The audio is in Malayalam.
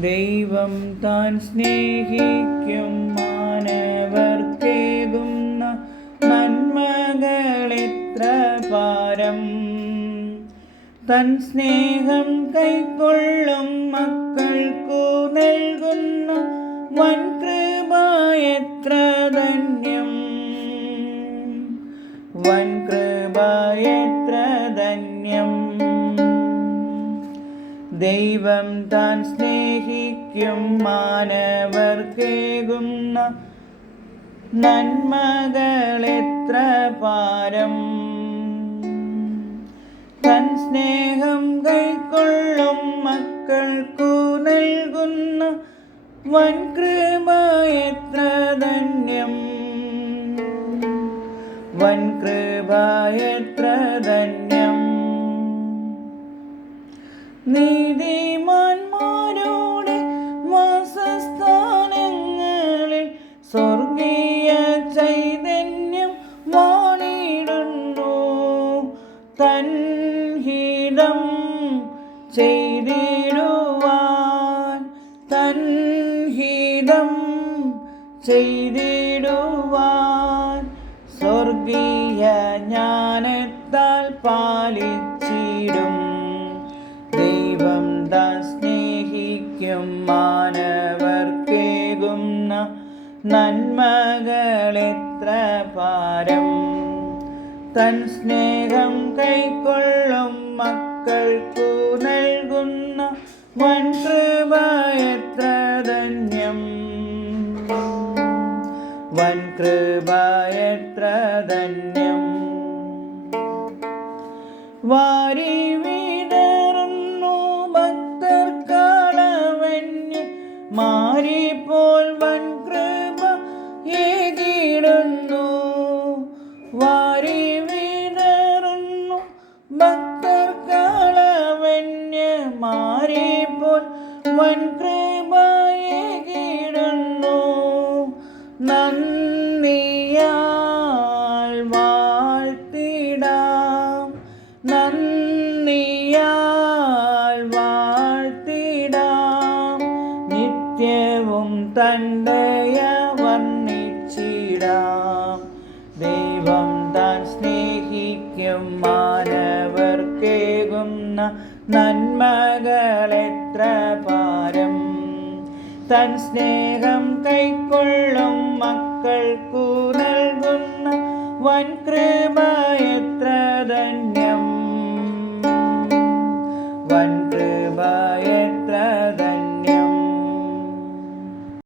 ദൈവം താൻ സ്നേഹിക്കും മാനവർക്കേകുന്ന നന്മകളിത്ര പാരം. തൻ സ്നേഹം കൈക്കൊള്ളും മക്കൾക്കു നൽകുന്ന വൻ എത്ര ധന്യം. വൻ എത്ര ധന്യം. ദൈവം താൻ സ്നേഹിക്കും മാനവർക്കേകുന്ന നന്മകളെത്ര പാരം. തൻ സ്നേഹം കൈക്കൊള്ളും മക്കൾക്കു നൽകുന്ന വൻ കൃപ എത്ര ധന്യം. വൻ കൃപ എത്ര ധന്യം. നീതിമാന്മാരുടെ വാസസ്ഥാനങ്ങളിൽ സ്വർഗീയ ചൈതന്യം വാണിടുന്നു. തൻഹിതം ചെയ്തിടുവാൻ തൻഹിതം ചെയ്തിടുവാൻ സ്വർഗീയ ജ്ഞാനത്താൽ പാലിച്ചിടും. മാനവർക്കേകുന്ന നന്മകളെത്ര പാരം തൻ സ്നേഹം കൈക്കൊള്ളും മക്കൾക്കു നൽകുന്ന വൻകൃപയത്ര ധന്യം. വൻകൃപയത്ര ധന്യം. വാരി വൻ കൃപ ഏകിടുന്നു നന്ദിയാൽ വാഴ്ത്തിടാം. നന്ദിയാൽ വാഴ്ത്തിടാം. നിത്യവും തന്റെയ തന്ന നന്മകളെത്ര പാരം. തൻ സ്നേഹം കൈക്കൊള്ളും മക്കൾക്കു നൽകുന്ന വൻ കൃപ എത്ര ധന്യം. വൻ കൃപ